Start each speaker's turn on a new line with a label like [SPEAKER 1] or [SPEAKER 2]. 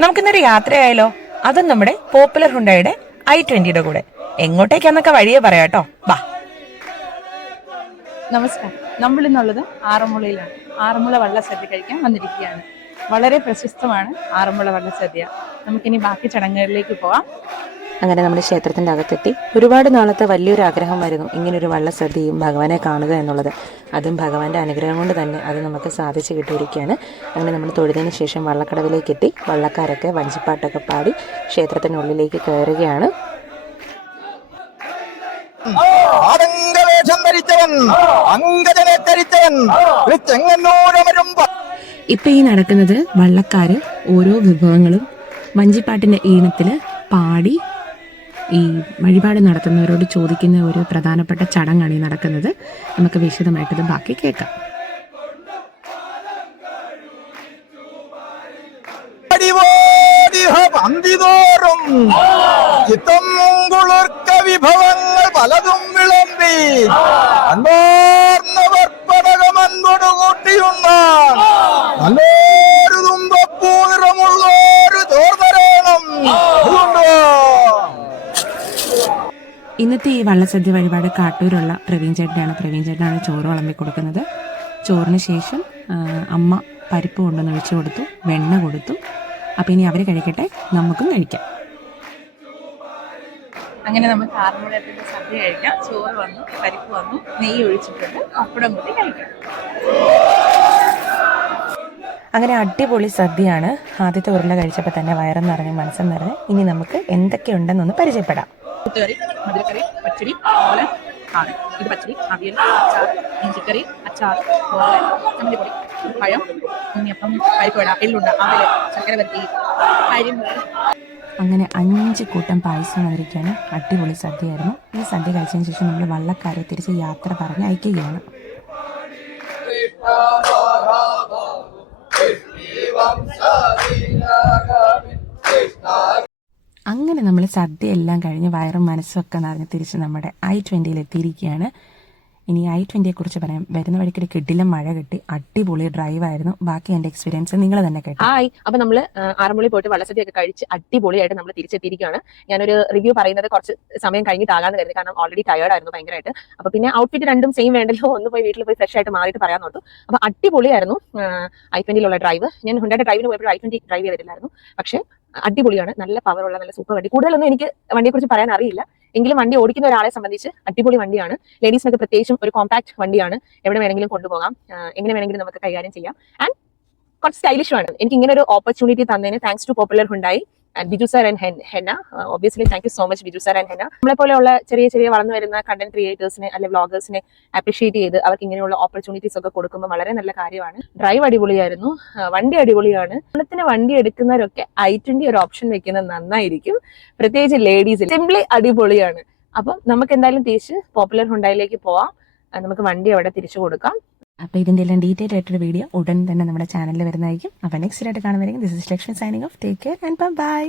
[SPEAKER 1] നമുക്കിന്നൊരു യാത്രയായാലോ അതും നമ്മുടെ പോപ്പുലർ ഹുണ്ടായുടെ ഐ ട്വന്റിയുടെ കൂടെ. എങ്ങോട്ടേക്കാന്നൊക്കെ വഴിയെ പറയാട്ടോ ബാ
[SPEAKER 2] നമസ്കാരം. നമ്മൾ ഇന്നുള്ളത് ആറന്മുളയിലാണ്. ആറന്മുള വള്ളസദ്യ കഴിക്കാൻ വന്നിരിക്കുകയാണ്. വളരെ പ്രശസ്തമാണ് ആറന്മുള വള്ളസദ്യ. നമുക്കിനി ബാക്കി ചടങ്ങുകളിലേക്ക് പോവാം.
[SPEAKER 3] അങ്ങനെ നമ്മൾ ക്ഷേത്രത്തിന്റെ അകത്തെത്തി. ഒരുപാട് നാളത്തെ വലിയൊരു ആഗ്രഹമായിരുന്നു ഇങ്ങനൊരു വള്ളസദ്യയും ഭഗവാനെ കാണുക എന്നുള്ളത്. അതും ഭഗവാന്റെ അനുഗ്രഹം കൊണ്ട് തന്നെ അത് നമുക്ക് സാധിച്ചു കിട്ടിയിരിക്കുകയാണ്. അങ്ങനെ നമ്മൾ തൊഴുതിന് ശേഷം വള്ളക്കടവിലേക്ക് എത്തി വള്ളക്കാരൊക്കെ വഞ്ചിപ്പാട്ടൊക്കെ പാടി ക്ഷേത്രത്തിനുള്ളിലേക്ക് കയറുകയാണ്.
[SPEAKER 4] ആടങ്കവേഷം ധരിച്ചവൻ അങ്കജനെ ധരിച്ചവൻ ഒരു ചെങ്ങന്നൂരമരും
[SPEAKER 3] ഇപ്പൊ ഈ നടക്കുന്നത് വള്ളക്കാര് ഓരോ വിഭവങ്ങളും വഞ്ചിപ്പാട്ടിന്റെ ഈണത്തിൽ പാടി ഈ വഴിപാട് നടത്തുന്നവരോട് ചോദിക്കുന്ന ഒരു പ്രധാനപ്പെട്ട ചടങ്ങാണ് ഈ നടക്കുന്നത്. നമുക്ക് വിശദമായിട്ടത് ബാക്കി കേൾക്കാം.
[SPEAKER 4] അടിവോടിഹ ചിത്തം മുങ്കുളിർക്ക വിഭവങ്ങൾ പലതും വിളമ്പി. അന്നോർന്നവർ പടകമൻകൊടു കൂട്ടിയുണ്ണാൻ
[SPEAKER 3] ഇന്നത്തെ ഈ വള്ളസദ്യ വഴിപാട് കാട്ടൂരുള്ള പ്രവീൺ ചേട്ടനാണ്. പ്രവീൺ ചേട്ടനാണ് ചോറ് വിളമ്പി കൊടുക്കുന്നത്. ചോറിന് ശേഷം അമ്മ പരിപ്പ് കൊണ്ടുവന്ന് ഒഴിച്ചു കൊടുത്തു വെണ്ണ കൊടുത്തു. അപ്പം ഇനി അവർ കഴിക്കട്ടെ നമുക്കും കഴിക്കാം.
[SPEAKER 2] അങ്ങനെ നമുക്ക് ആറന്മുളയത്തിന്റെ സദ്യ കഴിക്കാം. ചോറ് വന്നു പരിപ്പ് വന്നു നെയ്യ് ഒഴിച്ചിട്ടുണ്ട് പപ്പടം കൂടി കഴിക്കാം.
[SPEAKER 1] അങ്ങനെ അടിപൊളി സദ്യയാണ്. ആദ്യത്തെ ഉരുള കഴിച്ചപ്പോൾ തന്നെ വയറും നിറഞ്ഞ് മനസ്സും നിറഞ്ഞ്. ഇനി നമുക്ക് എന്തൊക്കെയുണ്ടെന്നൊന്ന് പരിചയപ്പെടാം.
[SPEAKER 2] കൂട്ടുകറി മധുരക്കറി പച്ചടി ഓലൻ ആണ് ഇത് പച്ചടി അവിയൽ അച്ചാർ ഇഞ്ചിക്കറി അച്ചാർ ഓലൻ ചമ്മന്തിപ്പൊടി പഴം ഉണ്ണിയപ്പം പരിപ്പുവട എള്ളുണ്ട അവൽ ശർക്കര വരട്ടി കരിമുളക്
[SPEAKER 3] അങ്ങനെ അഞ്ച് കൂട്ടം പായസം വന്നിരിക്കുകയാണ്. അടിപൊളി സദ്യയായിരുന്നു. ഈ സദ്യ കഴിച്ചതിന് ശേഷം നമ്മൾ വള്ളക്കാരെ തിരിച്ച് യാത്ര പറഞ്ഞ് അയക്കുകയാണ്. അങ്ങനെ നമ്മൾ സദ്യയെല്ലാം കഴിഞ്ഞ് വയറും മനസ്സും ഒക്കെ നിറഞ്ഞ് തിരിച്ച് നമ്മുടെ ഐ ട്വന്റിയിൽ എത്തിയിരിക്കുകയാണ്. ഇനി ഐ ട്വന്റിയെക്കുറിച്ച് പറയാം വരുന്ന വഴിക്കൊരു കിഡിലും മഴ കിട്ടി അടിപൊളി ഡ്രൈവ് ആയിരുന്നു. ബാക്കി എന്റെ എക്സ്പീരിയൻസ് നിങ്ങൾ തന്നെ കേട്ടോ.
[SPEAKER 5] ആയി അപ്പൊ നമ്മൾ ആറന്മുളി പോയിട്ട് വള്ളസദ്യ ഒക്കെ കഴിച്ച് അടിപൊളിയായിട്ട് നമ്മൾ തിരിച്ചെത്തിയിരിക്കുകയാണ്. ഞാനൊരു റിവ്യൂ പറയുന്നത് കുറച്ച് സമയം കഴിഞ്ഞിട്ടാകാന്ന് കരുതി കാരണം ഓൾറെഡി ടയേർഡ് ആയിരുന്നു ഭയങ്കരമായിട്ട് അപ്പൊ പിന്നെ ഔട്ട്ഫിറ്റ് രണ്ടും സെയിം വേണ്ടല്ലോ ഒന്ന് പോയി വീട്ടിൽ പോയി ഫ്രഷ് ആയിട്ട് മാറിയിട്ട് പറയാൻ നോട്ടു. അപ്പൊ അടിപൊളിയായിരുന്നു ഐ ട്വന്റിയിലുള്ള ഡ്രൈവ് ഞാൻ ഹുണ്ടായിട്ട് ഡ്രൈവിന് പോയപ്പോൾ ഐ ട്വന്റി ഡ്രൈവ് ചെയ്തിട്ടില്ലായിരുന്നു. പക്ഷേ അടിപൊളിയാണ്. നല്ല പവറുള്ള നല്ല സൂപ്പർ വണ്ടി. കൂടുതലൊന്നും എനിക്ക് വണ്ടിയെ കുറിച്ച് പറയാൻ അറിയില്ല. എങ്കിലും വണ്ടി ഓടിക്കുന്ന ഒരാളെ സംബന്ധിച്ച് അടിപൊളി വണ്ടിയാണ്. ലേഡീസിനൊക്കെ പ്രത്യേകിച്ചും ഒരു കോമ്പാക്ട് വണ്ടിയാണ്. എവിടെ വേണമെങ്കിലും കൊണ്ടുപോകാം. എങ്ങനെ വേണമെങ്കിലും നമുക്ക് കൈകാര്യം ചെയ്യാം. ആൻഡ് കുറച്ച് സ്റ്റൈലിഷ് ആണ്. എനിക്ക് ഇങ്ങനെ ഒരു ഓപ്പർച്യൂണിറ്റി തന്നതിന് thanks to popular Hyundai. And Biju sir and Henna. Obviously thank you so much Biju sir and Henna. നമ്മളെ പോലെയുള്ള ചെറിയ ചെറിയ വളർന്നു വരുന്ന കണ്ടന്റ് ക്രിയേറ്റേഴ്സിനെ അല്ലെ വ്ളോഗേഴ്സിനെ അപ്രീഷിയേറ്റ് ചെയ്ത് അവർക്ക് ഇങ്ങനെയുള്ള ഓപ്പർച്യൂണിറ്റീസ് ഒക്കെ കൊടുക്കുമ്പോൾ വളരെ നല്ല കാര്യമാണ്. ഡ്രൈവ് അടിപൊളിയായിരുന്നു. വണ്ടി അടിപൊളിയാണ്. ഓണത്തിന് വണ്ടി എടുക്കുന്നവരൊക്കെ ഐ ട്വന്റി ഒരു ഓപ്ഷൻ വെക്കുന്നത് നന്നായിരിക്കും. പ്രത്യേകിച്ച് ലേഡീസ് സിംപ്ലി അടിപൊളിയാണ്. അപ്പം നമുക്ക് എന്തായാലും തിരിച്ച് പോപ്പുലർ ഹുണ്ടായിലേക്ക് പോവാം. നമുക്ക് വണ്ടി അവിടെ തിരിച്ചു കൊടുക്കാം.
[SPEAKER 3] അപ്പോൾ ഇതിന്റെ എല്ലാം ഡീറ്റെയിൽ ആയിട്ടൊരു വീഡിയോ ഉടൻ തന്നെ നമ്മുടെ ചാനലിൽ വരുന്നതായിരിക്കും. അപ്പോൾ നെക്സ്റ്റ് ആയിട്ട് കാണുന്നതായിരിക്കും. This is Lakshmi signing off take care and bye